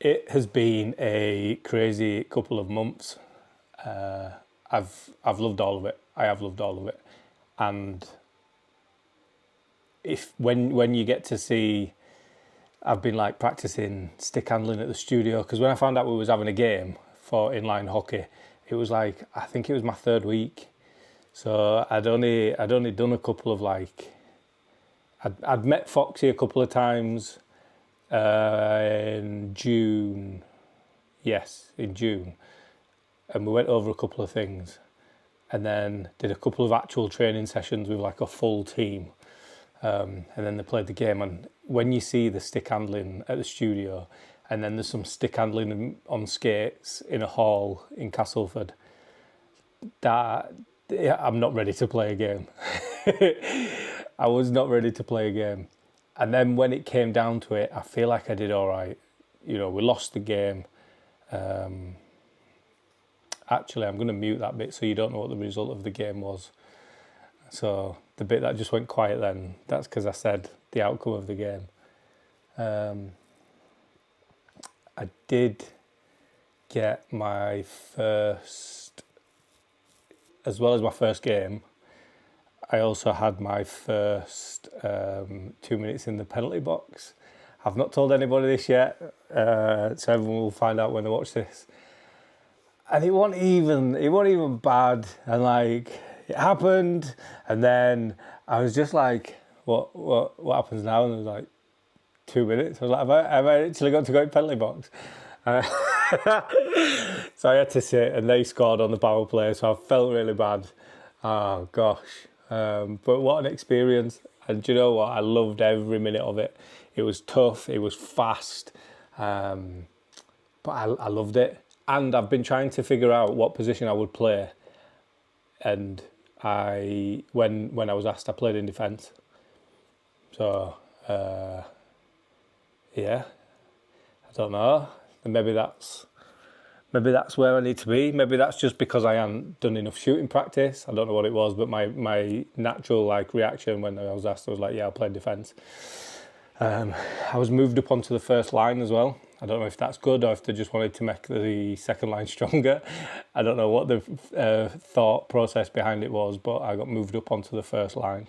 It has been a crazy couple of months. I've loved all of it. I have loved all of it, and if when you get to see, I've been like practicing stick handling at the studio, because when I found out we was having a game for inline hockey, it was like, I think it was my third week, so I'd only done a couple of like, I'd met Foxy a couple of times in June. Yes, in June, and we went over a couple of things, and then did a couple of actual training sessions with like a full team, and then they played the game. And when you see the stick handling at the studio, and then there's some stick handling on skates in a hall in Castleford, that I'm not ready to play a game. I was not ready to play a game. And then when it came down to it, I feel like I did all right. We lost the game. Actually, I'm going to mute that bit so you don't know what the result of the game was. So the bit that just went quiet then, that's because I said the outcome of the game. I did get my first, as well as my first game, I also had my first 2 minutes in the penalty box. I've not told anybody this yet, so everyone will find out when they watch this. And it wasn't even bad, and like, it happened, and then I was just like, what happens now? And it was like 2 minutes. I was like, have I actually got to go in penalty box? So I had to sit, and they scored on the power play, so I felt really bad. Oh gosh. But what an experience. And do you know what? I loved every minute of it. It was tough, it was fast, but I loved it. And I've been trying to figure out what position I would play. And when I was asked, I played in defence. So, yeah, I don't know. And maybe that's where I need to be. Maybe that's just because I hadn't done enough shooting practice. I don't know what it was, but my natural like reaction when I was asked, I was like, yeah, I'll play defence. I was moved up onto the first line as well. I don't know if that's good or if they just wanted to make the second line stronger. I don't know what the thought process behind it was, but I got moved up onto the first line.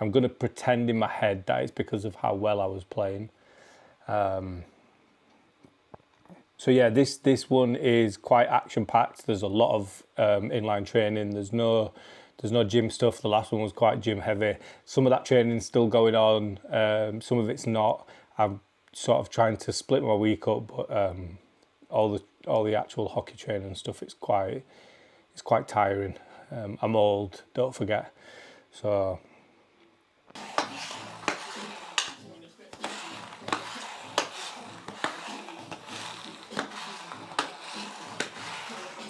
I'm going to pretend in my head that it's because of how well I was playing. So yeah, this one is quite action-packed. There's a lot of inline training. There's no gym stuff. The last one was quite gym heavy. Some of that training's still going on. Some of it's not. I'm sort of trying to split my week up, but all the actual hockey training and stuff, it's quite tiring. I'm old, don't forget. So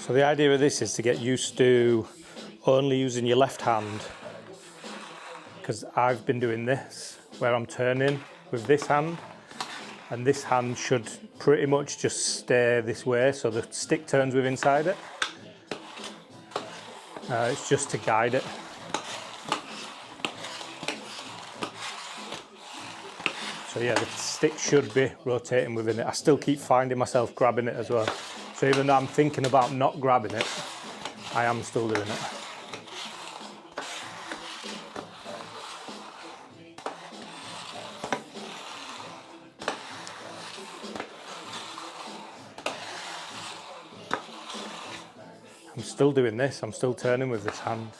the idea of this is to get used to only using your left hand, because I've been doing this where I'm turning with this hand, and this hand should pretty much just stay this way, so the stick turns with inside it. It's just to guide it. So yeah, the stick should be rotating within it. I still keep finding myself grabbing it as well. So even though I'm thinking about not grabbing it, I am still doing it. I'm still doing this, I'm still turning with this hand.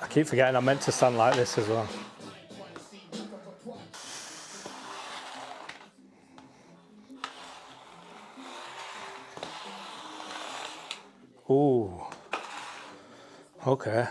I keep forgetting I'm meant to stand like this as well. Ooh. Okay.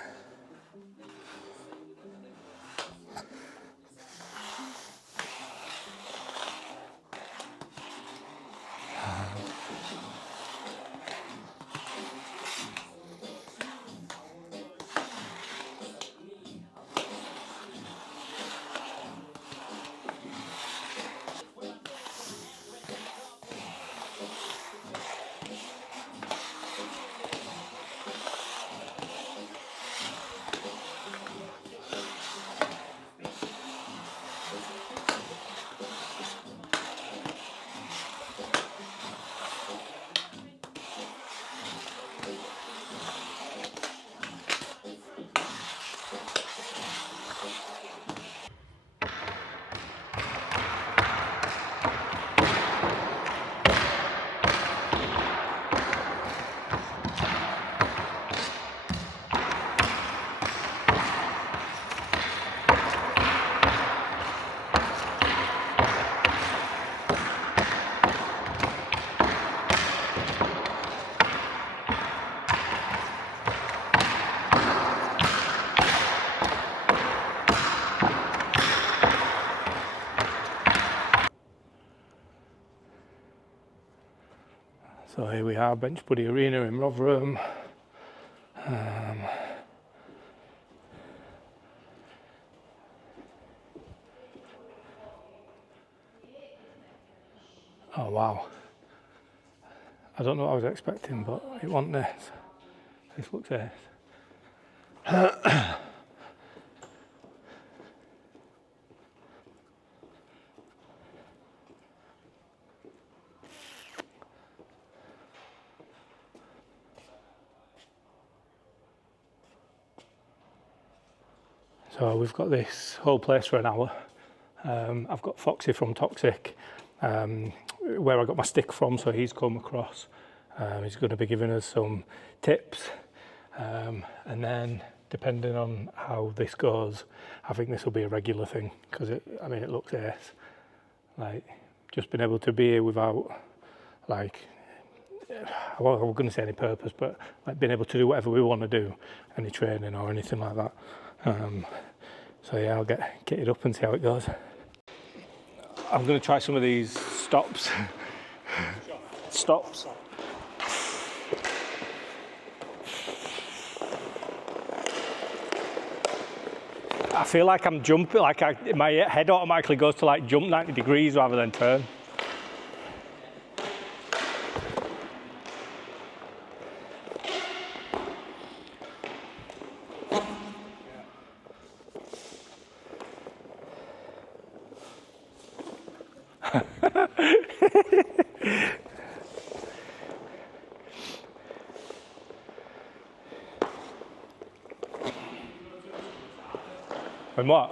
So here we are, Bench Buddy Arena in Rotherham. Oh wow. I don't know what I was expecting, but it wasn't this. This looks ace. So we've got this whole place for an hour. I've got Foxy from Toxic, where I got my stick from, so he's come across. He's going to be giving us some tips, and then depending on how this goes, I think this will be a regular thing, because it looks ace. Like, just being able to be here without, like, I wasn't going to say any purpose, but like being able to do whatever we want to do, any training or anything like that. So yeah, I'll get it up and see how it goes. I'm going to try some of these stops. Stops. I feel like I'm jumping, like my head automatically goes to like jump 90 degrees rather than turn. And what?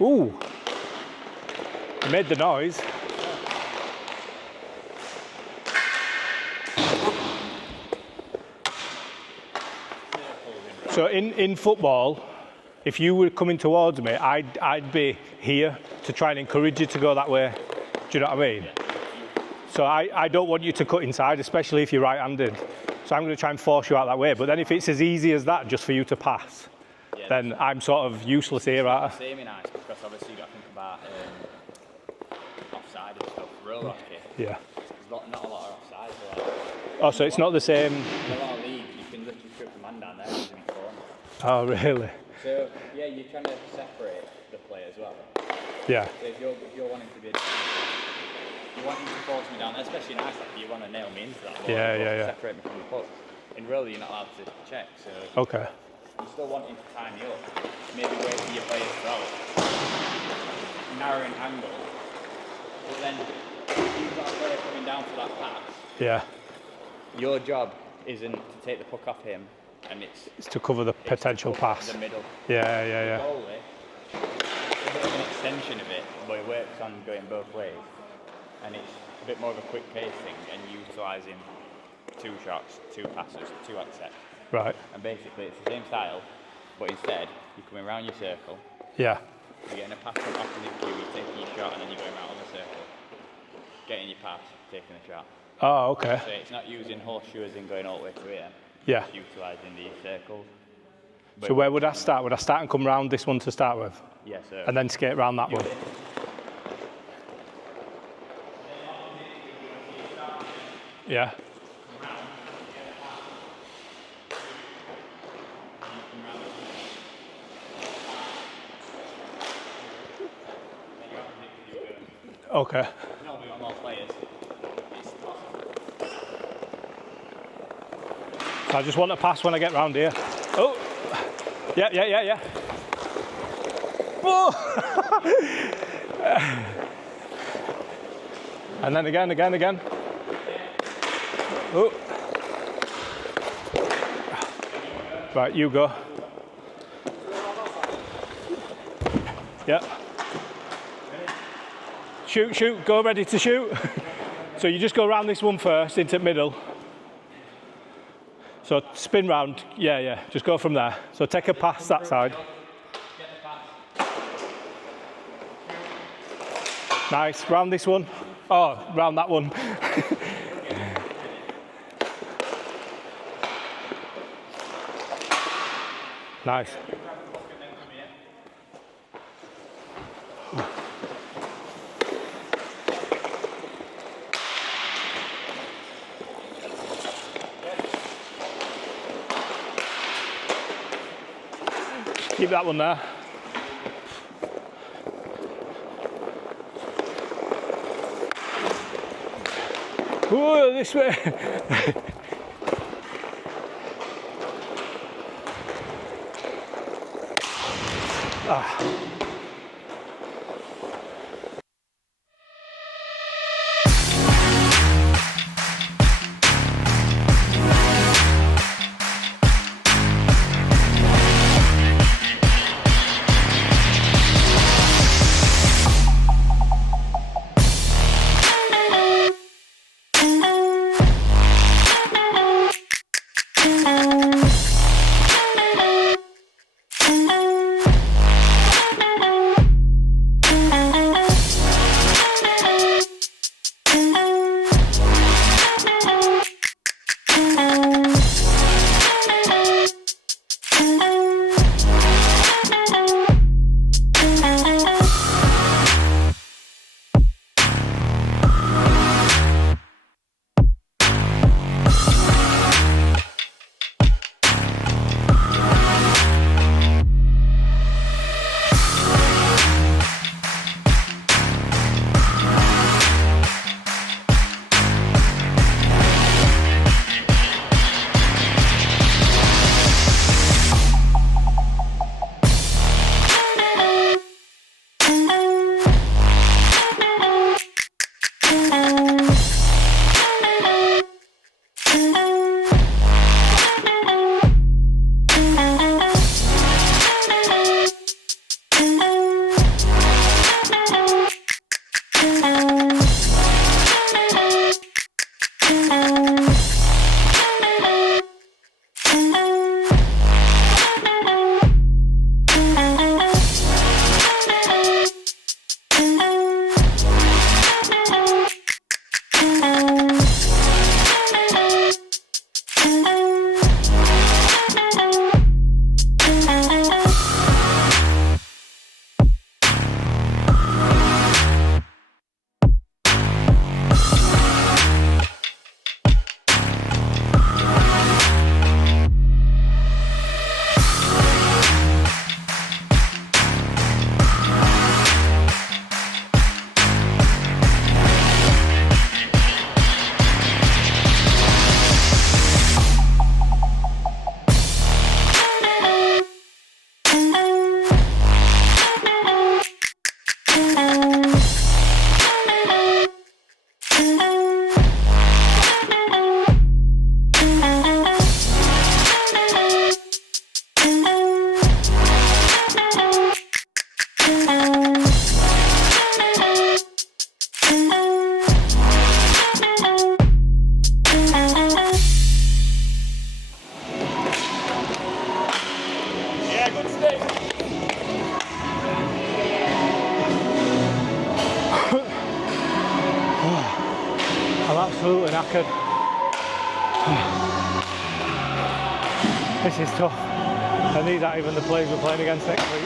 Ooh, it made the noise. So in football, if you were coming towards me, I'd be here to try and encourage you to go that way. Do you know what I mean? So I don't want you to cut inside, especially if you're right-handed. So I'm going to try and force you out that way. But then if it's as easy as that, just for you to pass, then I'm sort of useless here, right? Same in ice, because obviously you've got to think about offside and stuff. Roll hockey. Yeah. There's not a lot of offside. So like, oh, so it's not the same. In a lot of leagues, you can literally strip the man down there and he's in corner. Oh, really? So yeah, you're trying to separate the play as well. Yeah. So if you're wanting to be, you want to force me down, especially in ice hockey, you want to nail me into that ball. Yeah. Separate me from the puck. In roller, you're not allowed to check. So Okay. you're still wanting to tie me up. Maybe wait for your players to out. Narrowing angle. But then, if you've got a player coming down for that pass, Yeah. your job isn't to take the puck off him, and it's to cover the potential pass. the middle. Yeah. The goalie, it's a bit of an extension of it, but it works on going both ways. And it's a bit more of a quick pace thing, and utilising 2 shots, 2 passes, 2 accepts. Right. And basically it's the same style, but instead you're coming around your circle. Yeah. You're getting a pass from after the cue, you're taking your shot, and then you're going around the circle. Getting your pass, taking the shot. Oh, okay. So it's not using horseshoes and going all the way to here. Yeah. It's utilising the circles. So where would I start? Would I start and come round this one to start with? Yeah, so. And then skate round that one? Yeah. Okay. No, we've got more players. So I just want to pass when I get round here. Oh. Yeah. Oh. And then again. Oh. Right, you go. Yeah. Shoot, go ready to shoot. So you just go around this one first into the middle. So spin round, yeah, just go from there. So take a pass that side. Nice, round this one. Oh, round that one. Nice. Keep that one there. Whoa, this way. absolutely knackered. This is tough. And these aren't even the players we're playing against next week.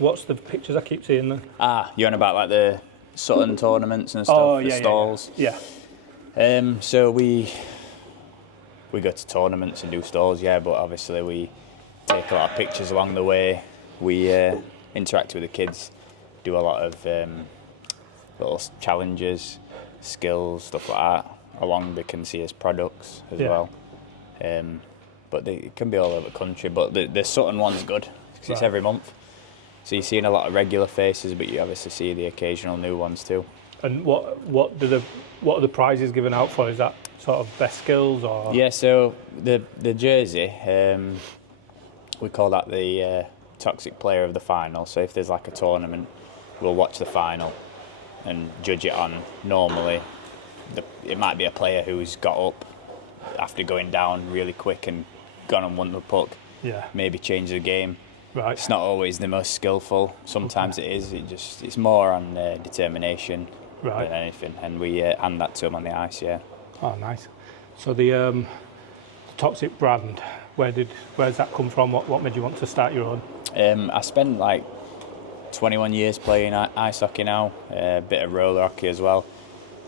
What's the pictures I keep seeing there? Ah, you're on about like the Sutton tournaments and stuff, oh, the yeah, stalls. Yeah. So we go to tournaments and do stalls, yeah, but obviously we take a lot of pictures along the way. We interact with the kids, do a lot of little challenges, skills, stuff like that. Along they can see as products as well. But it can be all over the country. But the Sutton one's good because it's every month. So you're seeing a lot of regular faces, but you obviously see the occasional new ones too. And what are the prizes given out for? Is that sort of best skills or? Yeah, so the jersey, we call that the toxic player of the final. So if there's like a tournament, we'll watch the final and judge it on normally. It might be a player who's got up after going down really quick and gone and won the puck. Yeah. Maybe change the game. Right. It's not always the most skillful. Sometimes it is. It's more on determination, than anything, and we hand that to them on the ice. Yeah. Oh, nice. So the Toxic brand, where's that come from? What made you want to start your own? I spent like 21 years playing ice hockey now, a bit of roller hockey as well.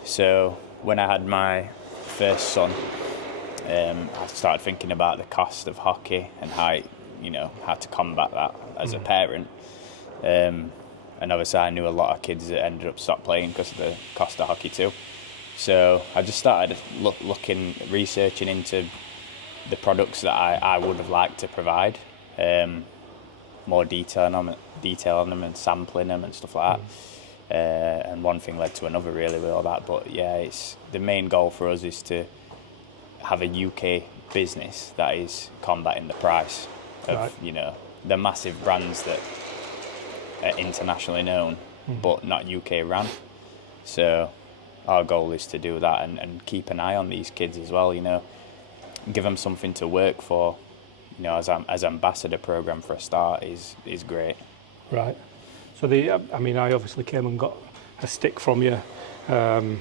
So when I had my first son, I started thinking about the cost of hockey and how to combat that as a parent. And obviously I knew a lot of kids that ended up stopped playing because of the cost of hockey too. So I just started researching into the products that I would have liked to provide, more detail on them and sampling them and stuff like that. And one thing led to another really with all that. But yeah, it's the main goal for us is to have a UK business that is combating the price of the massive brands that are internationally known but not UK ran. So our goal is to do that and keep an eye on these kids as well, give them something to work for, as ambassador program for a start is great. Right. So I obviously came and got a stick from you. I'm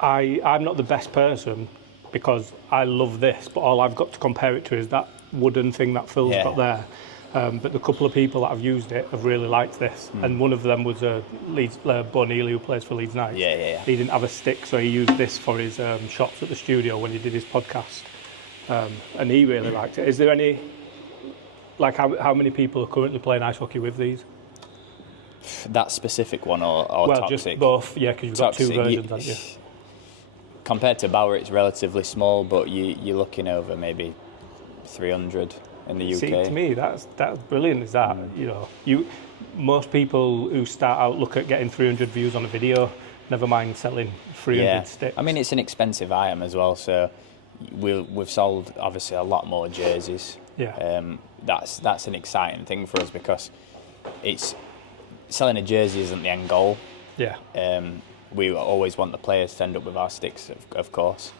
not the best person because I love this, but all I've got to compare it to is that wooden thing that Phil's got there. But the couple of people that have used it have really liked this, and one of them was Bo Neely, who plays for Leeds Knights. Yeah. He didn't have a stick, so he used this for his shots at the studio when he did his podcast, and he really liked it. Is there any, how many people are currently playing ice hockey with these? That specific one or Toxic? Just both, yeah, because you've got two versions, haven't you? Compared to Bauer, it's relatively small, but you're looking over maybe 300 in the UK. See, to me, that's brilliant. Is that most people who start out look at getting 300 views on a video, never mind selling 300 sticks. I mean, it's an expensive item as well, so we've sold obviously a lot more jerseys. Yeah. That's an exciting thing for us because it's selling a jersey isn't the end goal. Yeah. We always want the players to end up with our sticks, of course.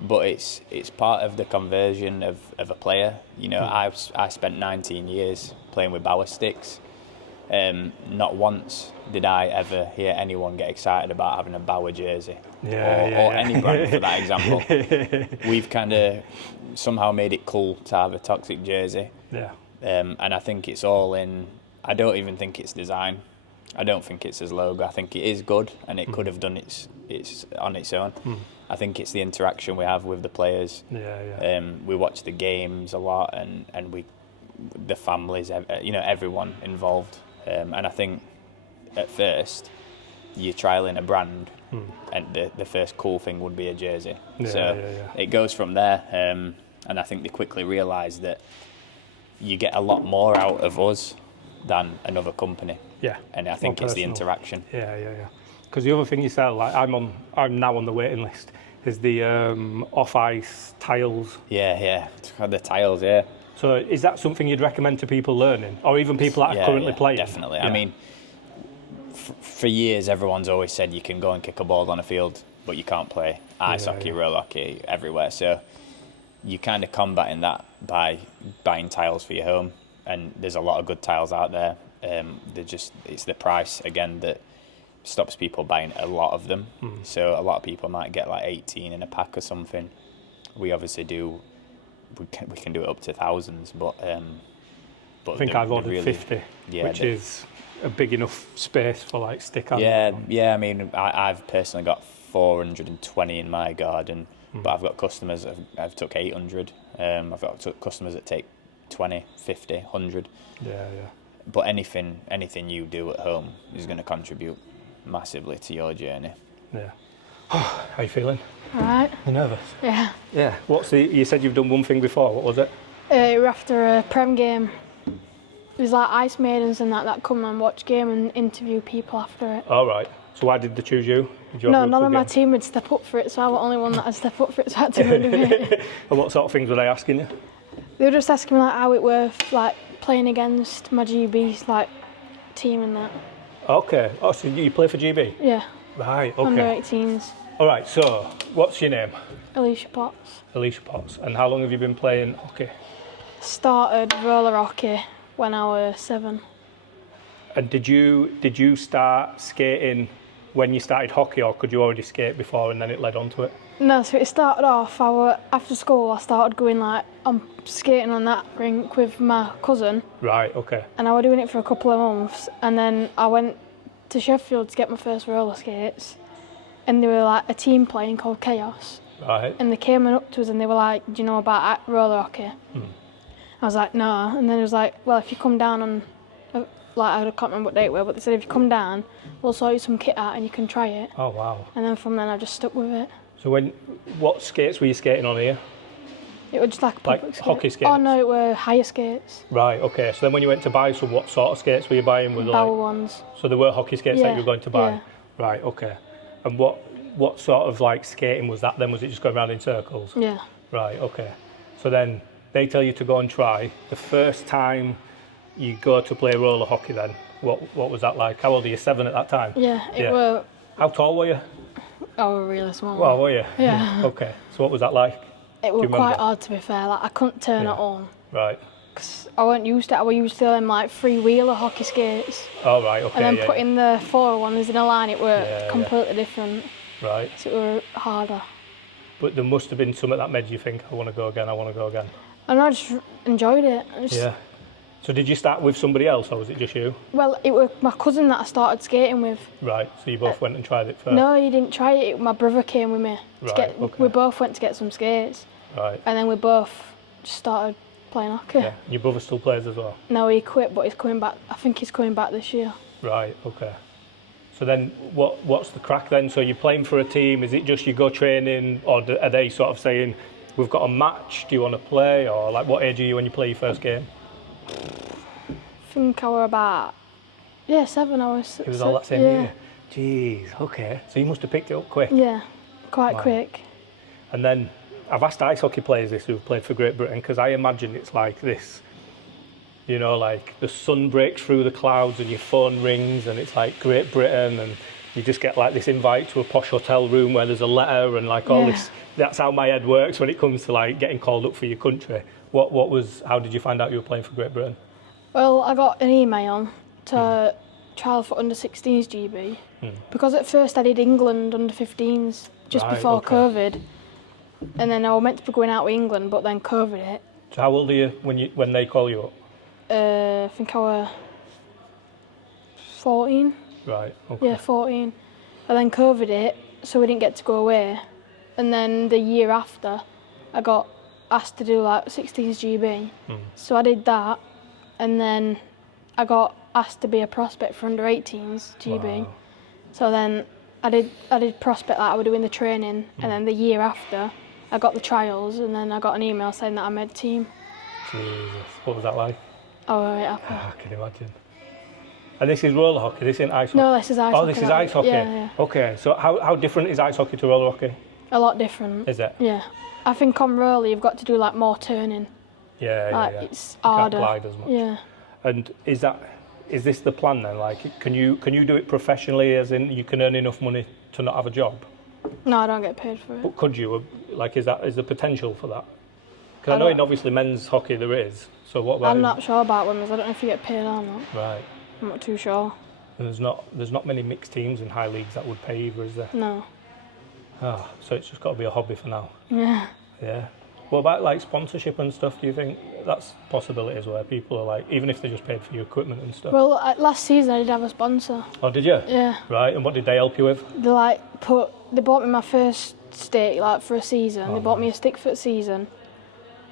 But it's part of the conversion of a player. I spent 19 years playing with Bauer sticks. Not once did I ever hear anyone get excited about having a Bauer jersey or any brand for that example. We've kind of somehow made it cool to have a Toxic jersey. Yeah. And I think it's all in. I don't even think it's design. I don't think it's his logo. I think it is good, and it could have done it's on its own. I think it's the interaction we have with the players. Yeah. We watch the games a lot, and the families, everyone involved. And I think at first you're trialing a brand, and the first cool thing would be a jersey. It goes from there, and I think they quickly realise that you get a lot more out of us than another company. Yeah. And I think it's the interaction. Yeah. Because the other thing you said, I'm now on the waiting list, is the off-ice tiles. Yeah. The tiles, yeah. So is that something you'd recommend to people learning, or even people that are currently playing? Definitely. Yeah. I mean, for years everyone's always said you can go and kick a ball on a field, but you can't play ice hockey, roller hockey everywhere. So you're kind of combating that by buying tiles for your home, and there's a lot of good tiles out there. It's the price again that stops people buying a lot of them. So a lot of people might get like 18 in a pack or something. We obviously do. We can do it up to thousands, but I think I've ordered 50, which is a big enough space for like stick. Yeah. I mean, I've personally got 420 in my garden, but I've got customers I've took 800. I've got customers that take 20, 50, 100. Yeah. But anything you do at home is going to contribute massively to your journey. Yeah. How are you feeling? All right. You nervous? Yeah. Yeah. You said you've done one thing before. What was it? We were after a Prem game. There's like ice maidens and that come and watch game and interview people after it. All right. So why did they choose you? No, none of my team would step up for it, so I was the only one that had step up for it, so I had to go and do it. And what sort of things were they asking you? They were just asking me like how it were like playing against my GB team and that. Okay. Oh, so you play for GB? Yeah. Right. Okay. Under 18s. All right. So, what's your name? Alicia Potts. Alicia Potts. And how long have you been playing hockey? Started roller hockey when I was 7. And did you start skating when you started hockey, or could you already skate before and then it led on to it? No, so it started off, after school I started going like, I'm skating on that rink with my cousin. Right, okay. And I was doing it for a couple of months, and then I went to Sheffield to get my first roller skates, and they were like a team playing called Chaos. Right. And they came up to us and they were like, do you know about roller hockey? I was like, no. And then it was like, well, if you come down on, like, I can't remember what day it was, but they said if you come down, we'll sort you some kit out and you can try it. Oh, wow. And then from then I just stuck with it. So what skates were you skating on here? It was just like a public skate. Hockey skates? Oh no, it were higher skates. Right, okay. So then when you went to buy some, what sort of skates were you buying? Bauer ones. So there were hockey skates that you were going to buy? Yeah. Right, okay. And what sort of like skating was that then? Was it just going around in circles? Yeah. Right, okay. So then they tell you to go and try. The first time you go to play roller hockey then, what was that like? How old are you, 7 at that time? Yeah, it were... How tall were you? I was really small. Well, were you? Yeah. Okay, so what was that like? It was quite hard, to be fair. Like, I couldn't turn it on. Right. Because I wasn't used to it. I was used to them like three-wheeler hockey skates. Oh, right, okay. And then putting the 4-1s in a line, it were completely different. Right. So it were harder. But there must have been something that made you think, I want to go again, I want to go again. And I just enjoyed it. Yeah. So did you start with somebody else, or was it just you? Well, it was my cousin that I started skating with. Right, so you both went and tried it first? No, he didn't try it. My brother came with me. We both went to get some skates. Right. And then we both just started playing hockey. Yeah. Your brother still plays as well? No, he quit, but he's coming back. I think he's coming back this year. Right, okay. So then what's the crack then? So you're playing for a team, is it just you go training, or are they sort of saying, we've got a match, do you want to play? Or like what age are you when you play your first game? I think I was about, 7 hours. It was all that same year? Jeez, okay. So you must have picked it up quick. Yeah, quite quick. And then I've asked ice hockey players this who've played for Great Britain, because I imagine it's like this, you know, like the sun breaks through the clouds and your phone rings and it's like Great Britain, and you just get like this invite to a posh hotel room where there's a letter and like all this. That's how my head works when it comes to like getting called up for your country. How did you find out you were playing for Great Britain? Well, I got an email to trial for under 16s GB because at first I did England under 15s just before COVID, and then I was meant to be going out with England, but then COVID hit. So how old are you when they call you up? I think I was 14. Right. Okay. Yeah, 14. And then COVID hit, so we didn't get to go away. And then the year after, I got asked to do like 16s GB. So I did that, and then I got asked to be a prospect for under 18s GB. Wow. So then I did prospect, like I was doing the training, and then the year after I got the trials, and then I got an email saying that I made team. Jesus, what was that like? I was very happy. I can imagine. And this is roller hockey, this isn't ice hockey? No, this is ice hockey. Oh, this is ice hockey? Yeah. Okay, so how different is ice hockey to roller hockey? A lot different. Is it? Yeah. I think on roller you've got to do like more turning. Yeah. It's harder. You can't glide as much. Yeah. And is this the plan then? Like, can you do it professionally, as in you can earn enough money to not have a job? No, I don't get paid for it. But could you? Like, is there potential for that? Because I know in obviously men's hockey there is. So what about? I'm not sure about women's. I don't know if you get paid or not. Right. I'm not too sure. And there's not many mixed teams in high leagues that would pay either, is there? No. Oh, so it's just got to be a hobby for now. Yeah. Yeah. What about like sponsorship and stuff? Do you think that's possibilities where people are like, even if they just paid for your equipment and stuff? Well, last season I did have a sponsor. Oh, did you? Yeah. Right. And what did they help you with? They bought me my first stick like for a season. Oh, they bought me a stick for a season,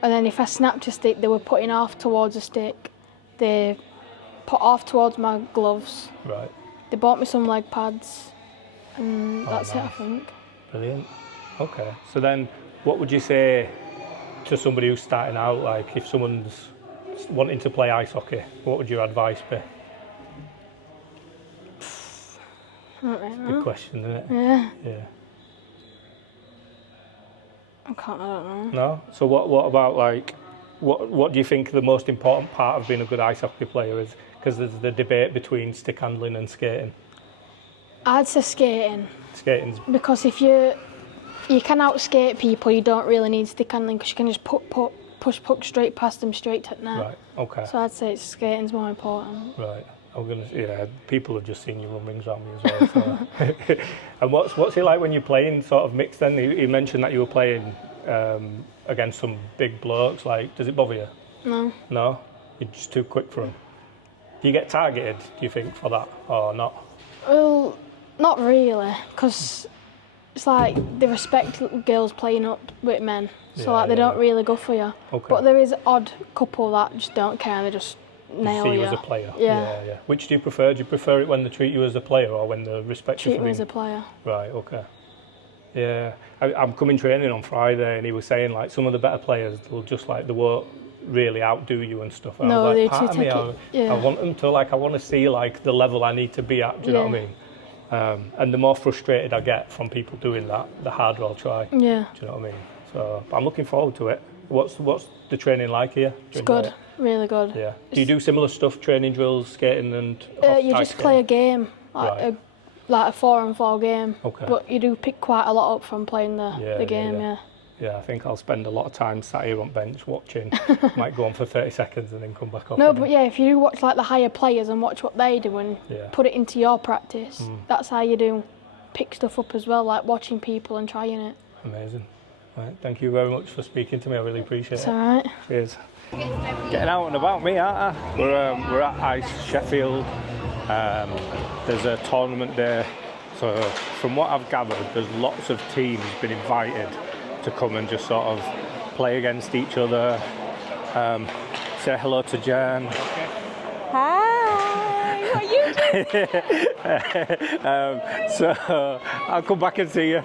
and then if I snapped a stick, they were putting half towards a stick. They put half towards my gloves. Right. They bought me some leg pads, and that's nice. it, I think. Brilliant. Okay. So then, what would you say to somebody who's starting out? Like, if someone's wanting to play ice hockey, what would your advice be? I don't really know. Good question, isn't it? Yeah. Yeah. I don't know. No? So what about like, what do you think the most important part of being a good ice hockey player is? Because there's the debate between stick handling and skating. I'd say skating. Skating's... Because if you can out-skate people, you don't really need stick handling because you can just push puck straight past them, straight to net. Right, okay. So I'd say skating's more important. Right. People have just seen you run rings around me as well. So. And what's it like when you're playing sort of mixed then? You mentioned that you were playing against some big blokes. Like, does it bother you? No. No? You're just too quick for them. Do you get targeted, do you think, for that or not? Well, not really, because it's like they respect girls playing up with men, so they don't really go for you. Okay. But there is odd couple that just don't care and they just nail see you you. as a player. Yeah. Which do you prefer? Do you prefer it when they treat you as a player or when they respect you for Treat me being... as a player. Right, okay. Yeah, I'm coming training on Friday and he was saying like some of the better players will just like they won't really outdo you and stuff. And No, I was they like, part of me, I want them to like I want to see like the level I need to be at. Do you know what I mean? And the more frustrated I get from people doing that, the harder I'll try. Yeah. Do you know what I mean? So I'm looking forward to it. What's the training like here? It's good, really good. Yeah. Do you do similar stuff, training drills, skating and you just play a game, like a 4-on-4 game. Okay. But you do pick quite a lot up from playing the game, Yeah, I think I'll spend a lot of time sat here on bench watching. Might go on for 30 seconds and then come back off. No, but if you do watch like the higher players and watch what they do and put it into your practice, that's how you do pick stuff up as well, like watching people and trying it. Amazing. Right, thank you very much for speaking to me. I really appreciate it. It's all right. Cheers. Getting out and about me, aren't I? We're at Ice Sheffield. There's a tournament there. So from what I've gathered, there's lots of teams been invited to come and just sort of play against each other. Say hello to Jan. Hi, what are you doing? So I'll come back and see you.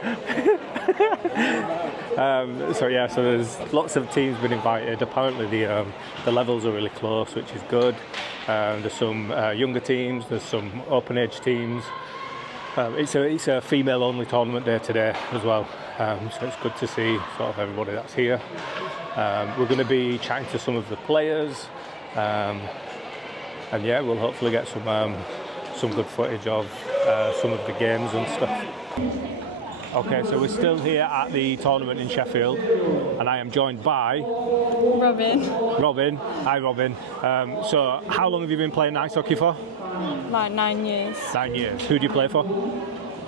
So there's lots of teams been invited. Apparently the levels are really close, which is good. There's some younger teams, there's some open age teams. It's a female only tournament day today as well, so it's good to see sort of everybody that's here. We're going to be chatting to some of the players, and we'll hopefully get some good footage of some of the games and stuff. Okay, so we're still here at the tournament in Sheffield, and I am joined by Robin. Robin. Hi, Robin. So how long have you been playing ice hockey for? Like 9 years. 9 years. Who do you play for?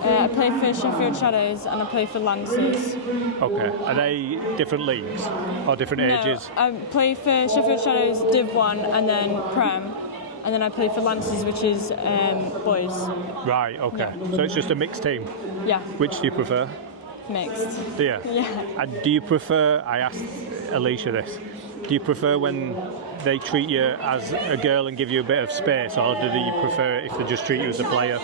I play for Sheffield Shadows and I play for Lancers. Okay. Are they different leagues or different ages? I play for Sheffield Shadows Div 1 and then Prem. And then I play for Lancers, which is boys. Right, okay. Yeah. So it's just a mixed team? Yeah. Which do you prefer? Mixed. Do you? Yeah. And do you prefer, I asked Alicia this, do you prefer when they treat you as a girl and give you a bit of space, or do you prefer it if they just treat you as a player?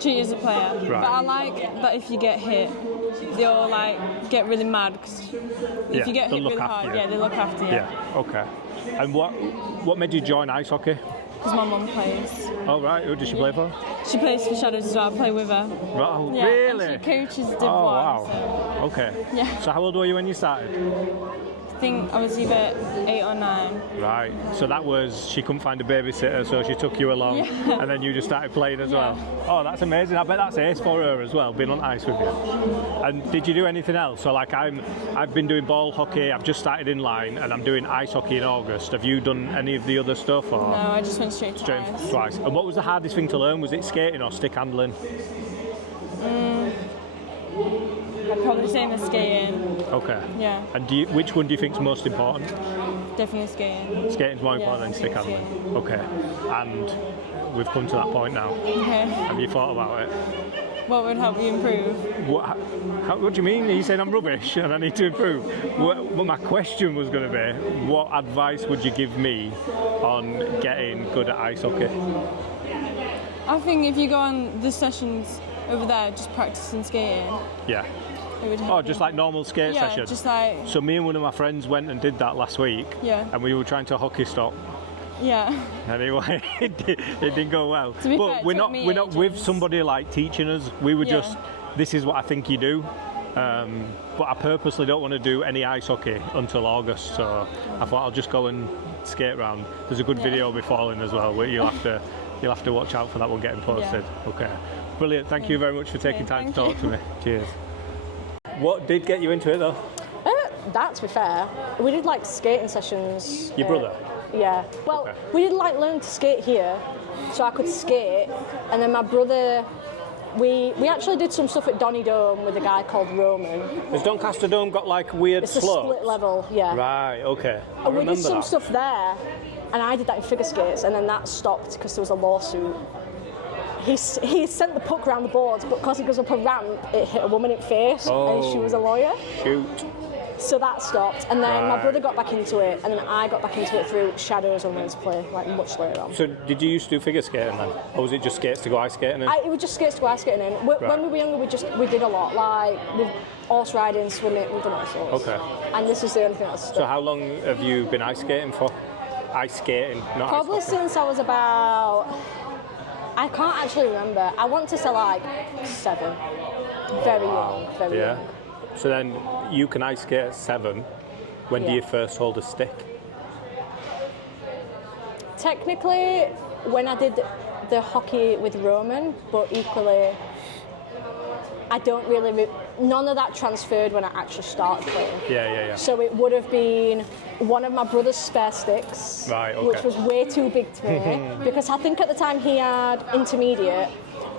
Treat you as a player. Right. But I like that if you get hit, they'll like get really mad because if you get hit really hard, they look after you. Yeah, okay. And what made you join ice hockey? Because my mum plays. Oh right, who does she play for? She plays for Shadows as well. I play with her. Oh, Yeah, really? and she coaches Div 1. Wow. Okay. Yeah. So how old were you when you started? I think I was either 8 or 9. Right. So that was, she couldn't find a babysitter, so she took you along, and then you just started playing as well. Oh, that's amazing. I bet that's ace for her as well, being on ice with you. And did you do anything else? So like I've been doing ball hockey, I've just started Inline, and I'm doing ice hockey in August. Have you done any of the other stuff? Or? No, I just went straight to ice. Twice. And what was the hardest thing to learn? Was it skating or stick handling? I'd probably say the skating. Okay. Yeah. And which one do you think is most important? Definitely skating. Skating's more important than stick handling. Okay. And we've come to that point now. Okay. Have you thought about it? What would help you improve? What do you mean? Are you saying I'm rubbish and I need to improve? What my question was going to be, what advice would you give me on getting good at ice hockey? I think if you go on the sessions over there, just practicing skating. Yeah. It would help. Oh, just like normal skate sessions? Yeah, just like... So me and one of my friends went and did that last week. Yeah. And we were trying to hockey stop. Yeah. Anyway, it didn't go well. To be fair, we're not with somebody like teaching us. We were just, this is what I think you do. But I purposely don't want to do any ice hockey until August, so I thought I'll just go and skate around. There's a good video of me falling as well, where you'll have to watch out for that one getting posted. Yeah. Okay. Brilliant. Thank you very much for taking time to talk to me. Cheers. What did get you into it though? That, to be fair, we did like skating sessions. Your brother? Yeah. Well, we did like learn to skate here, so I could skate. And then my brother, we actually did some stuff at Donny Dome with a guy called Roman. Has Doncaster Dome got like weird It's a slopes? split level, yeah. Right, okay. I And we remember did some that. stuff there, and I did that in figure skates, and then that stopped because there was a lawsuit. He sent the puck around the boards, but because it goes up a ramp, it hit a woman in the face, and she was a lawyer. Shoot. So that stopped, and then my Right. brother got back into it, and then I got back into it through Shadows and Learn to Play, like much later on. So did you used to do figure skating then? Or was it just skates to go ice skating in? It was just skates to go ice skating in. When we were younger, we did a lot, like with horse riding, swimming, we've done all sorts. Okay. And this is the only thing that's So how long have you been ice skating for? Ice skating, not probably ice hockey. since I was about, I can't actually remember. I want to say like 7. Very young, very Yeah. young. So then you can ice skate at 7. When do Yeah. you first hold a stick? Technically, when I did the hockey with Roman, but equally, I don't really, none of that transferred when I actually started playing. Yeah. So it would have been one of my brother's spare sticks, Right, okay. which was way too big to me, because I think at the time he had intermediate,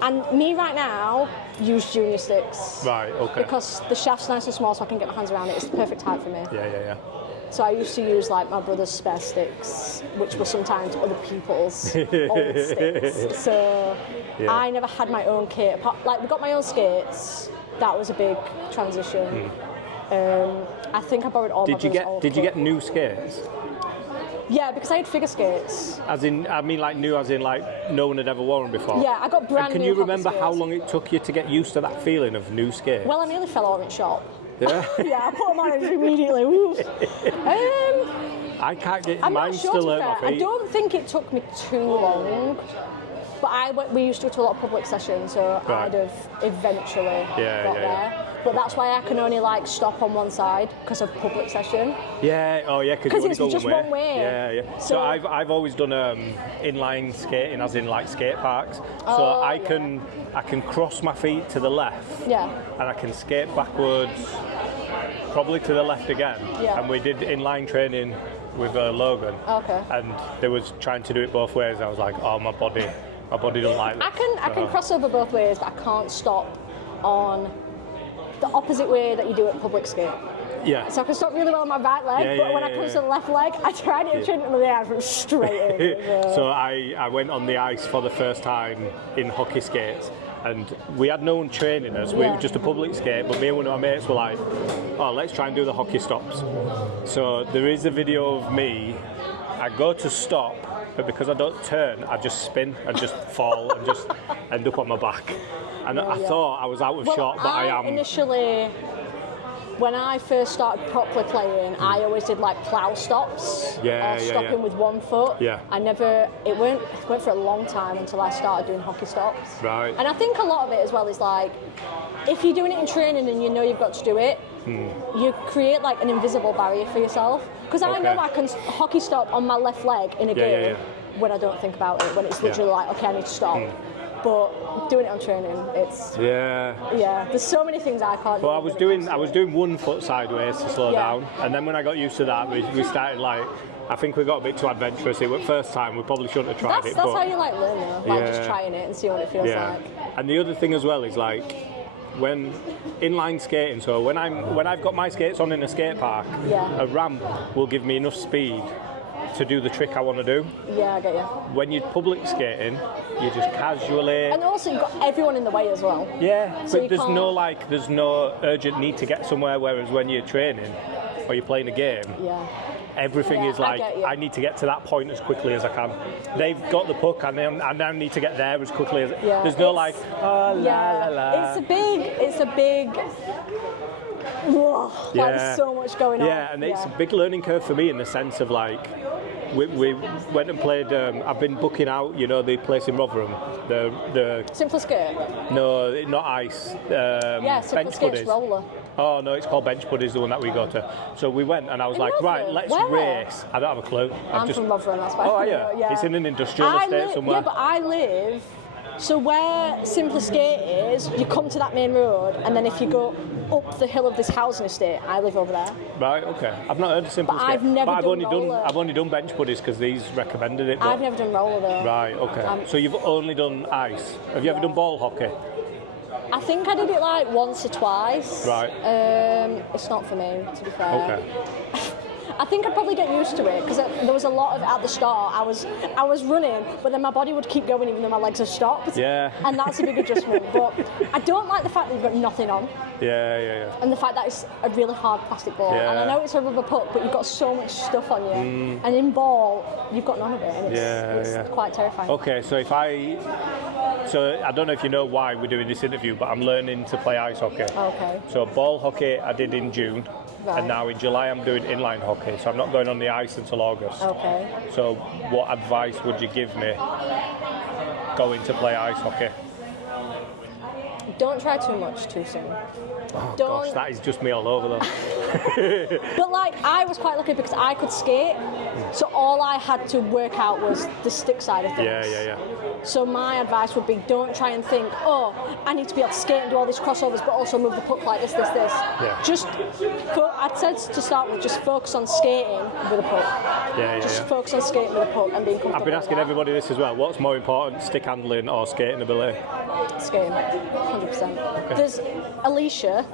and me right now use junior sticks. Right, okay. Because the shaft's nice and small, so I can get my hands around it. It's the perfect height for me. Yeah. So I used to use like my brother's spare sticks, which were sometimes other people's old sticks. So Yeah. I never had my own kit. Like we got my own skates. That was a big transition. I think I borrowed all my brother's old Did you kit. get new skates? Yeah, because I had figure skates. As in, I mean, like new, as in, like no one had ever worn them before. Yeah, I got brand And can new you hockey remember how skates. long it took you to get used to that feeling of new skates? Well, I nearly fell out in shop. Yeah. Yeah, I put them on immediately. Woo. I can't get I'm mine not sure, still to be hurt my fair. I feet. don't think it took me too long. But we used to go to a lot of public sessions, so Right. I'd have eventually got yeah. there. But that's why I can only like stop on one side because of public session. Yeah, oh yeah, because 'Cause you it's only go just one way. Yeah. So So- I've always done inline skating, as in like skate parks. So Oh, I can cross my feet to the left. Yeah. And I can skate backwards, probably to the left again. Yeah. And we did inline training with Logan. Okay. And they was trying to do it both ways. I was like, oh, my body doesn't like this. I can cross over both ways, but I can't stop on the opposite way that you do at public skate. Yeah. So I can stop really well on my right leg, Yeah, but yeah, when I yeah, come yeah. to the left leg, I tried it and turned it in the air from straight in. So I went on the ice for the first time in hockey skates, and we had no one training us. We Yeah. were just a public skate, but me and one of my mates were like, oh, let's try and do the hockey stops. So there is a video of me. I go to stop, but because I don't turn, I just spin and just fall and just end up on my back. And I thought I was out of shot, but I am. Initially, when I first started properly playing, I always did like plough stops or stopping with one foot. Yeah. It went for a long time until I started doing hockey stops. Right. And I think a lot of it as well is like, if you're doing it in training and you know you've got to do it, you create like an invisible barrier for yourself. Because I know I can hockey stop on my left leg in a game when I don't think about it, when it's literally like, okay, I need to stop. But doing it on training, it's Yeah. there's so many things I can't do. Well, I was doing one foot sideways to slow down, and then when I got used to that, we started like, I think we got a bit too adventurous. It was first time, we probably shouldn't have tried That's it. how but you like learn though, like just trying it and see what it feels like. And the other thing as well is like, when inline skating, so when I've got my skates on in a skate park, a ramp will give me enough speed to do the trick I want to do. Yeah, I get you. When you're public skating, you just casually. And also you've got everyone in the way as well. Yeah, So you but can't- there's no urgent need to get somewhere. Whereas when you're training or you're playing a game, everything Yeah, is like, I get you. I need to get to that point as quickly as I can. They've got the puck, and I now need to get there as quickly as. Yeah, There's no it's- like, oh, la la la. It's a big. Whoa, like so much going on. Yeah, and it's a big learning curve for me in the sense of like, we went and played. I've been booking out, the place in Rotherham, the Simple skate. no, not ice. Simple bench skate's buddies. roller. Oh no, it's called Bench Buddies, the one that we go to. So we went, and I was In like, right, Rotherham? let's Where? race. I don't have a clue. I'm from Rotherham, that's why. Oh, are you? Yeah. It's in an industrial estate somewhere. Yeah, but I live So where Simply Skate is, you come to that main road, and then if you go up the hill of this housing estate, I live over there. Right, okay. I've not heard of Simple But Skate. I've never done roller. I've only done bench buddies because these recommended it. But... I've never done roller though. Right, okay. So you've only done ice. Have you ever done ball hockey? I think I did it like once or twice. Right. It's not for me, to be fair. Okay. I think I'd probably get used to it because there was a lot of at the start. I was running, but then my body would keep going even though my legs have stopped. Yeah. And that's a big adjustment. But I don't like the fact that you've got nothing on. Yeah. And the fact that it's a really hard plastic ball. Yeah. And I know it's a rubber puck, but you've got so much stuff on you. And in ball, you've got none of it. And it's quite terrifying. Okay, so so I don't know if you know why we're doing this interview, but I'm learning to play ice hockey. Okay. So ball hockey I did in June. Right. And now in July I'm doing inline hockey, so I'm not going on the ice until August. Okay. So what advice would you give me going to play ice hockey? Don't try too much too soon. Oh gosh, that is just me all over though. But like, I was quite lucky because I could skate, so all I had to work out was the stick side of things. Yeah. So my advice would be, don't try and think, oh, I need to be able to skate and do all these crossovers, but also move the puck like this. Yeah. I'd said to start with, just focus on skating with a puck. Just focus on skating with a puck and being comfortable. I've been asking everybody this as well. What's more important, stick handling or skating ability? Skating, 100%. Okay. There's Alicia.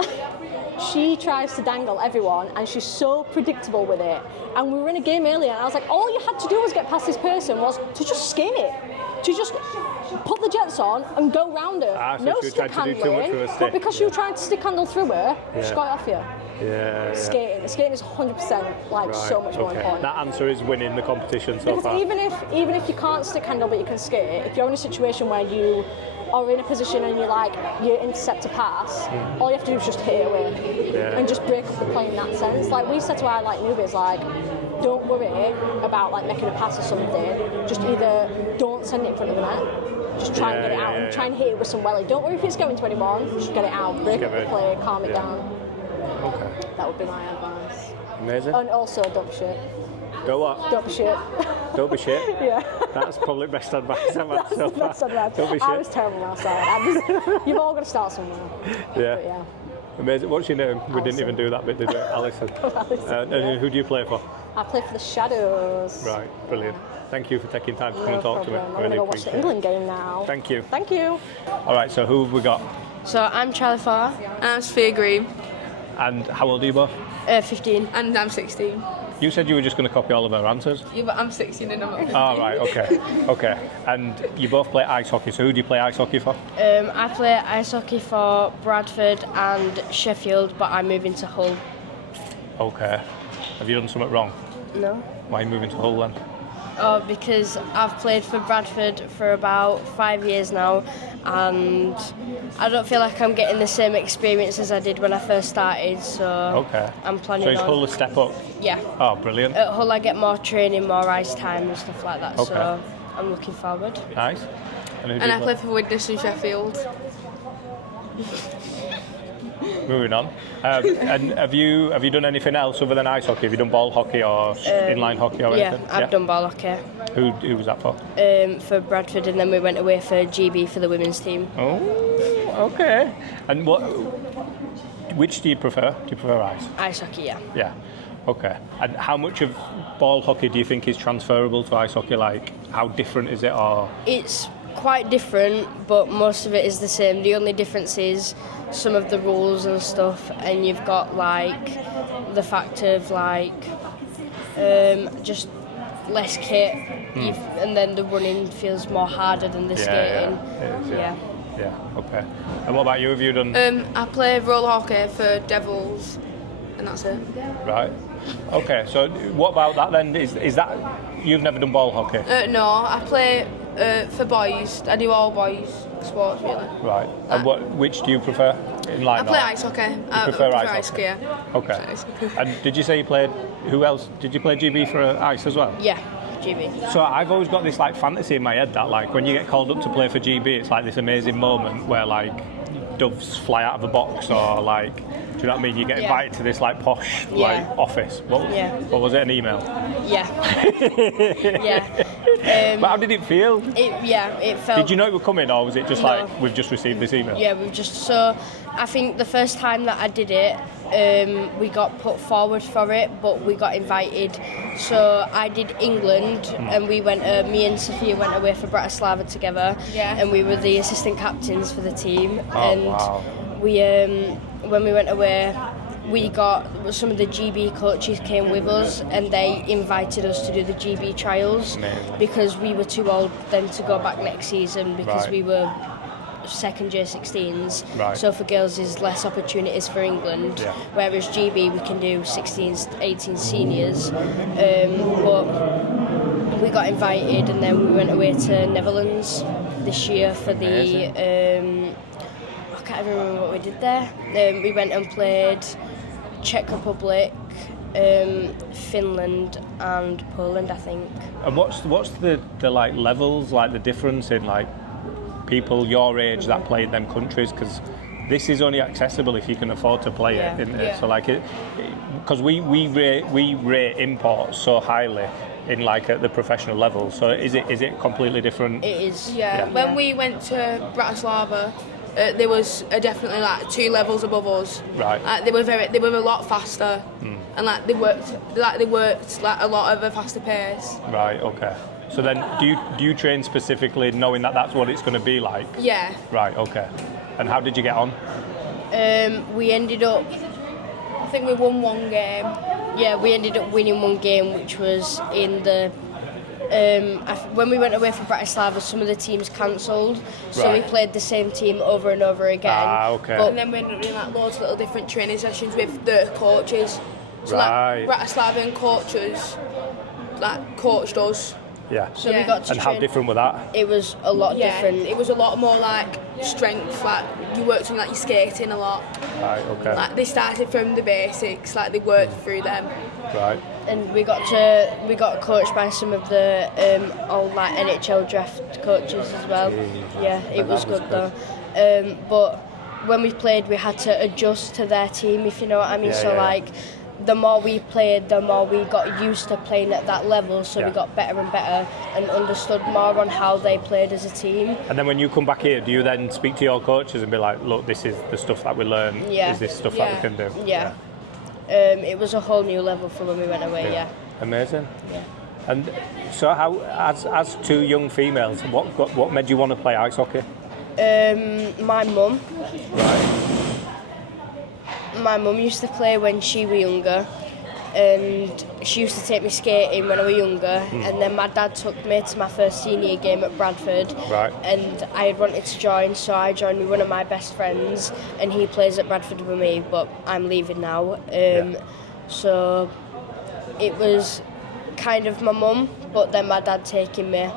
She tries to dangle everyone and she's so predictable with it. And we were in a game earlier and I was like, all you had to do was get past this person was to just skate. To just put the jets on and go round her. So no she stick tried to do too much with her stick. But because you were trying to stick handle through her, she got it off you. Yeah. Skating is 100% like so much more important. That answer is winning the competition so because far. even if you can't stick handle but you can skate, if you're in a situation where you are in a position and you intercept a pass, all you have to do is just hit it away and just break up the play in that sense. Like we said to our newbies, like, don't worry about like making a pass or something. Just either don't send it in front of the net. Just try and get it out and try and hit it with some welly. Don't worry if it's going to anyone. Just get it out, break up the play, calm it down. Okay. That would be my advice. Amazing. And also, don't be shit. Go what? Don't be shit. Don't be shit? Yeah. That's probably best advice I've had so far. Best advice. Don't be shit. I was terrible outside. You've all got to start somewhere. Yeah. Amazing. What's your name? We didn't even do that bit, did we? Alison. And who do you play for? I play for the Shadows. Right, brilliant. Thank you for taking time to come and talk to me. I'm going to go watch the England game now. Thank you. Thank you. All right, so who have we got? So I'm Charlie Farr. And I'm Sophia Green. And how old are you both? 15. And I'm 16. You said you were just going to copy all of our answers. Yeah, but I'm 16 and I'm not 15. Oh, right, okay. And you both play ice hockey, so who do you play ice hockey for? I play ice hockey for Bradford and Sheffield, but I'm moving to Hull. Okay. Have you done something wrong? No. Why are you moving to Hull then? Oh, because I've played for Bradford for about 5 years now, and I don't feel like I'm getting the same experience as I did when I first started, so I'm planning on... So is Hull a step up? Yeah. Oh, brilliant. At Hull I get more training, more ice time and stuff like that, so I'm looking forward. Nice. And I play for Widnes and Sheffield. Moving on. And have you done anything else other than ice hockey? Have you done ball hockey or inline hockey or anything? Yeah, I've done ball hockey. Who was that for? For Bradford, and then we went away for GB for the women's team. Oh, okay. And which do you prefer? Do you prefer ice? Ice hockey, yeah. Yeah. Okay. And how much of ball hockey do you think is transferable to ice hockey? Like, how different is it, or? It's quite different, but most of it is the same. The only difference is some of the rules and stuff, and you've got like the fact of like just less kit, and then the running feels more harder than the skating. Yeah. Okay. And what about you? Have you done? I play roller hockey for Devils, and that's it. Right. Okay. So what about that then? Is that you've never done ball hockey? No, I play for boys. I do all boys sports really. Right. And which do you prefer? Inline. I play ice hockey. I prefer ice hockey. Yeah. Okay. And did you say you played? Who else? Did you play GB for ice as well? Yeah, GB. So I've always got this like fantasy in my head that like when you get called up to play for GB, it's like this amazing moment where like doves fly out of a box or like Do you know what I mean? You get invited to this like posh like office. What was it? An email? Yeah. But how did it feel? It felt. Did you know it would come in, or was it just like we've just received this email? Yeah, So I think the first time that I did it, we got put forward for it, but we got invited. So I did England, and we went. Me and Sophia went away for Bratislava together, and we were the assistant captains for the team. We when we went away, we got some of the GB coaches came with us, and they invited us to do the GB trials because we were too old then to go back next season because we were second year 16s. So for girls there's less opportunities for England, whereas GB we can do 16s, 18 seniors. But we got invited, and then we went away to Netherlands this year for the I can't even remember what we did there. We went and played Czech Republic, Finland and Poland, I think. And what's the like levels, like the difference in like people your age that play in them countries? Because this is only accessible if you can afford to play it, isn't it? So like because we rate imports so highly in like at the professional level. So is it completely different? It is. When we went to Bratislava, there was definitely like 2 levels above us. They were a lot faster, and like they worked like a lot of a faster pace. Right. Okay. So then, do you train specifically knowing that that's what it's going to be like? Yeah. Right. Okay. And how did you get on? We ended up. I think we won 1 game. Yeah, we ended up winning 1 game, which was in the. When we went away for Bratislava, some of the teams cancelled, so we played the same team over and over again. Okay. And then we ended up doing like loads of little different training sessions with the coaches. So like Bratislavian coaches, like coached us. Yeah. So we got to And how different was that? It was a lot different. It was a lot more like strength. Like you worked on like your skating a lot. Right. Okay. Like they started from the basics. Like they worked through them. Right. And we got coached by some of the old like NHL draft coaches as well. Yeah, it was good though. But when we played, we had to adjust to their team, if you know what I mean. Like, the more we played, the more we got used to playing at that level. So we got better and better and understood more on how they played as a team. And then when you come back here, do you then speak to your coaches and be like, look, this is the stuff that we learn. Is this stuff that we can do? Yeah. It was a whole new level from when we went away. Amazing. Yeah. And so, how, as 2 young females, what made you want to play ice hockey? My mum. Right. My mum used to play when she was younger, and she used to take me skating when I was younger. And then my dad took me to my first senior game at Bradford. Right. And I had wanted to join, so I joined with one of my best friends, and he plays at Bradford with me, but I'm leaving now. So it was kind of my mum, but then my dad taking me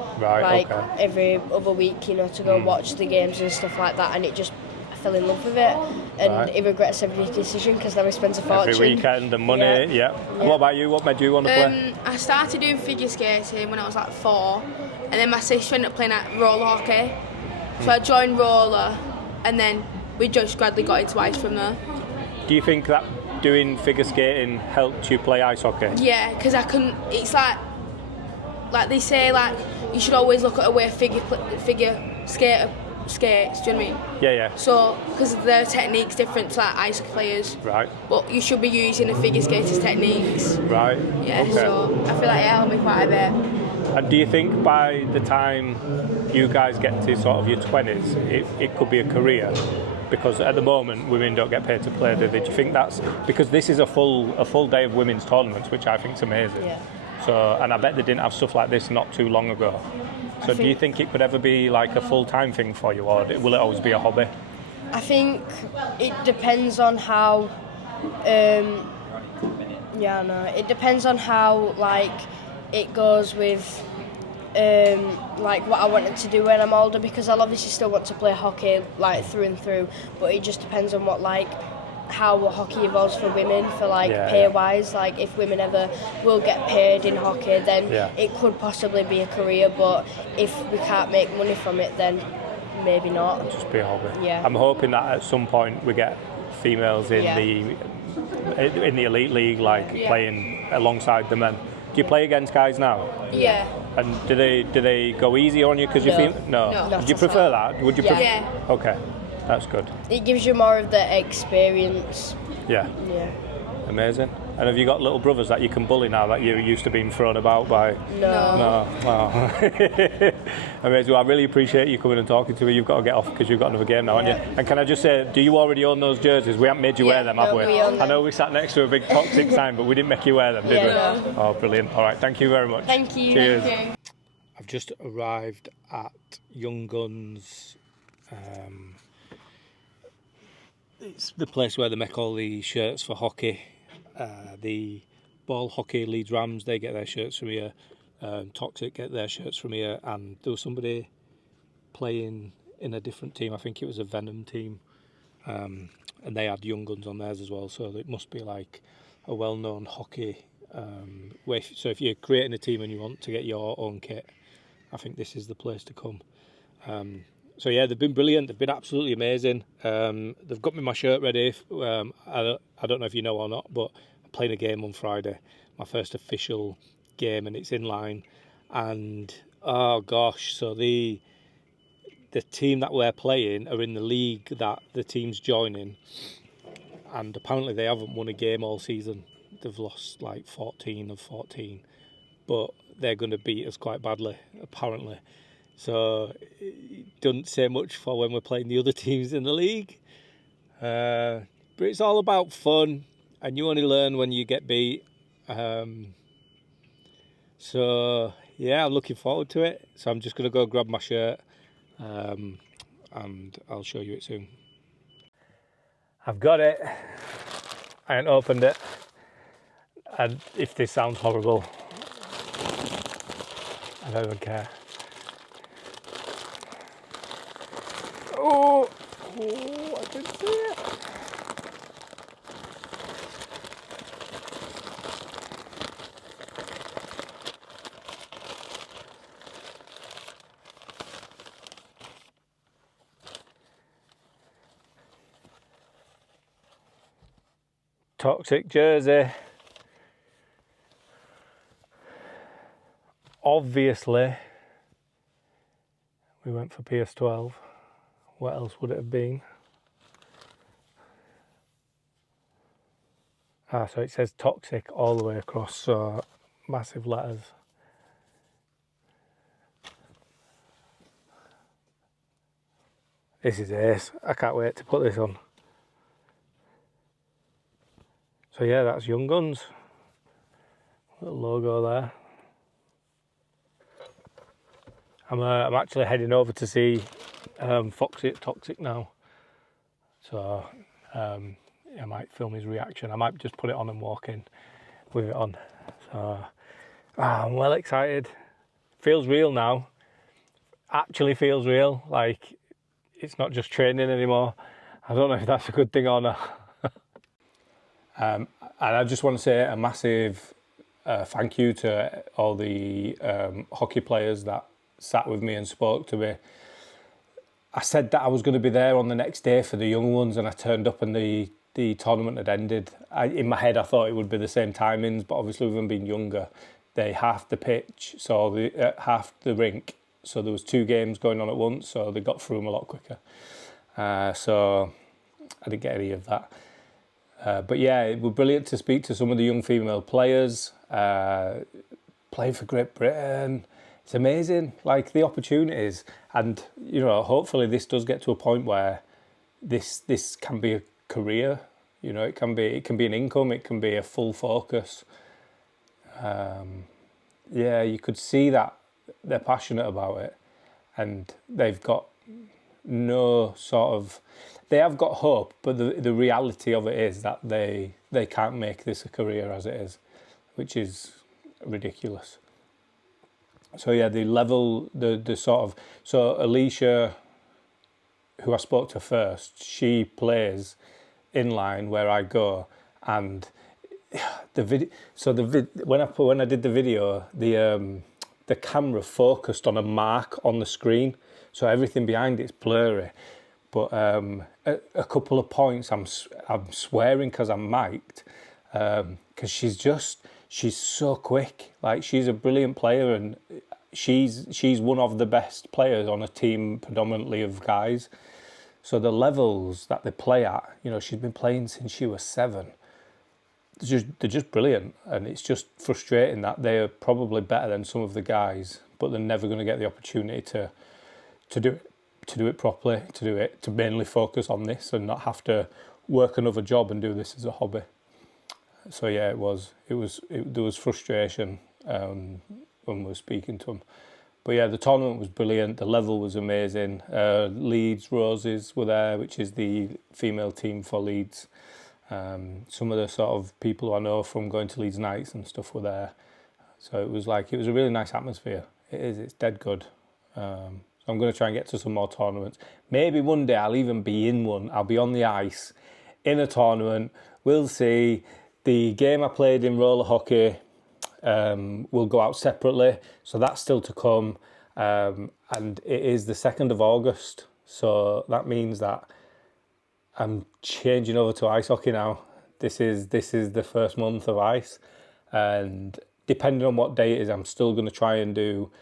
every other week, you know, to go watch the games and stuff like that, and it just I fell in love with it, and he regrets every decision because now he spends a fortune. Every weekend and money, And what about you? What made you want to play? I started doing figure skating when I was like 4, and then my sister ended up playing at roller hockey, so I joined roller, and then we just gradually got into ice from there. Do you think that doing figure skating helped you play ice hockey? Yeah, because I couldn't. It's like they say, like you should always look at a way figure skater skates. Do you know what I mean? Yeah. So because their technique's different to like ice hockey players. Right. But you should be using a figure skater's techniques. Right. Yeah. Okay. So I feel like it helped me quite a bit. And do you think by the time you guys get to sort of your 20s, it could be a career? Because at the moment, women don't get paid to play, do they? Do you think that's because this is a full day of women's tournaments, which I think is amazing. Yeah. So, and I bet they didn't have stuff like this not too long ago. So, do you think it could ever be like a full-time thing for you, or will it always be a hobby? I think it depends on how. It depends on how like it goes with. Like what I wanted to do when I'm older, because I'll obviously still want to play hockey like through and through, but it just depends on what like how hockey evolves for women for like pay wise. Like if women ever will get paid in hockey, then it could possibly be a career, but if we can't make money from it, then maybe not. It'll just be a hobby. Yeah. I'm hoping that at some point we get females in the elite league, like playing alongside the men. Do you play against guys now? Yeah. And do they go easy on you because you're female? No. Do you prefer that? Would you? Yeah. Okay, that's good. It gives you more of the experience. Yeah. Yeah. Amazing. And have you got little brothers that you can bully now that you're used to being thrown about by? No. Wow. Amazing. Well, I really appreciate you coming and talking to me. You've got to get off because you've got another game now, haven't you? And can I just say, do you already own those jerseys? We haven't made you wear them, have we? We own them. I know we sat next to a big toxic sign, but we didn't make you wear them, did we? No. Oh, brilliant. All right, thank you very much. Thank you. Cheers. Thank you. I've just arrived at Young Guns. It's the place where they make all the shirts for hockey. The ball hockey, Leeds Rams, they get their shirts from here. Toxic get their shirts from here. And there was somebody playing in a different team. I think it was a Venom team. And they had Young Guns on theirs as well. So it must be like a well-known hockey. So if you're creating a team and you want to get your own kit, I think this is the place to come. So yeah, they've been brilliant. They've been absolutely amazing. They've got me my shirt ready. I don't know if you know or not, but I'm playing a game on Friday, my first official game, and it's Inline. And oh gosh, so the team that we're playing are in the league that the team's joining, and apparently they haven't won a game all season. They've lost like 14 of 14, but they're going to beat us quite badly, apparently. So it doesn't say much for when we're playing the other teams in the league. But it's all about fun, and you only learn when you get beat. So yeah, I'm looking forward to it. So I'm just going to go grab my shirt, and I'll show you it soon. I've got it. I ain't opened it. And if this sounds horrible, I don't even care. Oh, I can see it. Toxic jersey. Obviously, we went for PS12. What else would it have been? So it says Toxic all the way across, so massive letters. This is ace. I can't wait to put this on. So yeah, that's Young Guns. Little logo there. I'm actually heading over to see Foxy at Toxic now. So I might film his reaction. I might just put it on and walk in with it on. So I'm well excited. Feels real now. Actually feels real. Like it's not just training anymore. I don't know if that's a good thing or not. And I just want to say a massive thank you to all the hockey players that sat with me and spoke to me. I said that I was going to be there on the next day for the young ones, and I turned up and the tournament had ended. In my head I thought it would be the same timings, but obviously with them being younger, they halved the pitch, so half the rink, so there was 2 games going on at once, so they got through them a lot quicker. So I didn't get any of that. But yeah, it was brilliant to speak to some of the young female players, playing for Great Britain. It's amazing, like the opportunities, and you know, hopefully this does get to a point where this can be a career. You know, it can be an income, it can be a full focus. Yeah, you could see that they're passionate about it, and they've got no sort of. They have got hope, but the reality of it is that they can't make this a career as it is, which is ridiculous. So yeah, the sort of, so Alicia, who I spoke to first, she plays Inline where I go, and the video. So when I did the video, the camera focused on a mark on the screen, so everything behind it's blurry. But a couple of points, I'm swearing because I'm mic'd, because she's so quick. Like, she's a brilliant player, and she's one of the best players on a team predominantly of guys. So the levels that they play at, you know, she's been playing since she was 7. They're just brilliant, and it's just frustrating that they're probably better than some of the guys, but they're never going to get the opportunity to do it properly, to mainly focus on this and not have to work another job and do this as a hobby. So yeah, there was frustration when we were speaking to them. But yeah, the tournament was brilliant. The level was amazing. Leeds Roses were there, which is the female team for Leeds. Some of the sort of people I know from going to Leeds nights and stuff were there. So it was a really nice atmosphere. It's dead good. So I'm going to try and get to some more tournaments. Maybe one day I'll even be in one. I'll be on the ice in a tournament. We'll see. The game I played in roller hockey will go out separately. So that's still to come. And it is the 2nd of August. So that means that I'm changing over to ice hockey now. This is the first month of ice. And depending on what day it is, I'm still going to try and do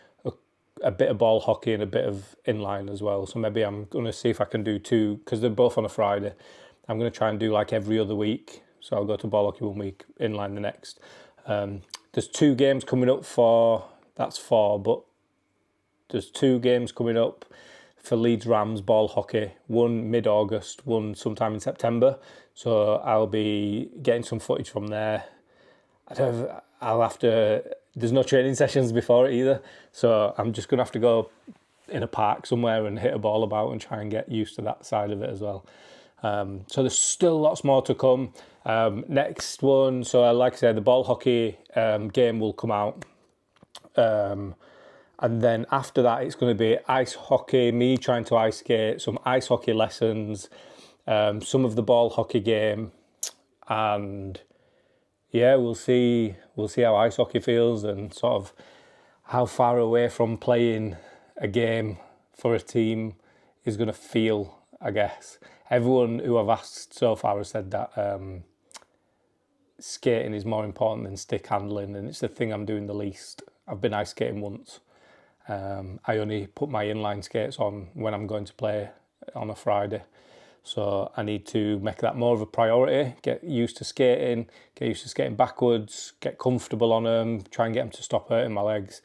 a bit of ball hockey and a bit of inline as well. So maybe I'm going to see if I can do 2, because they're both on a Friday. I'm going to try and do like every other week. So I'll go to ball hockey one week, inline the next. There's 2 games coming up that's 4, but there's 2 games coming up for Leeds Rams ball hockey, one mid-August, one sometime in September. So I'll be getting some footage from there. There's no training sessions before it either. So I'm just going to have to go in a park somewhere and hit a ball about and try and get used to that side of it as well. So there's still lots more to come. Next one, so like I said, the ball hockey game will come out. And then after that, it's going to be ice hockey, me trying to ice skate, some ice hockey lessons, some of the ball hockey game, and yeah, we'll see how ice hockey feels and sort of how far away from playing a game for a team is going to feel, I guess. Everyone who I've asked so far has said that skating is more important than stick handling, and it's the thing I'm doing the least. I've been ice skating once. I only put my inline skates on when I'm going to play on a Friday. So I need to make that more of a priority, get used to skating backwards, get comfortable on them, try and get them to stop hurting my legs.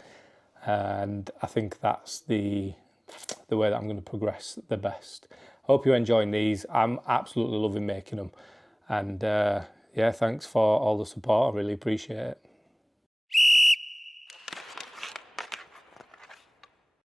And I think that's the way that I'm going to progress the best. Hope you're enjoying these. I'm absolutely loving making them. And yeah, thanks for all the support. I really appreciate it.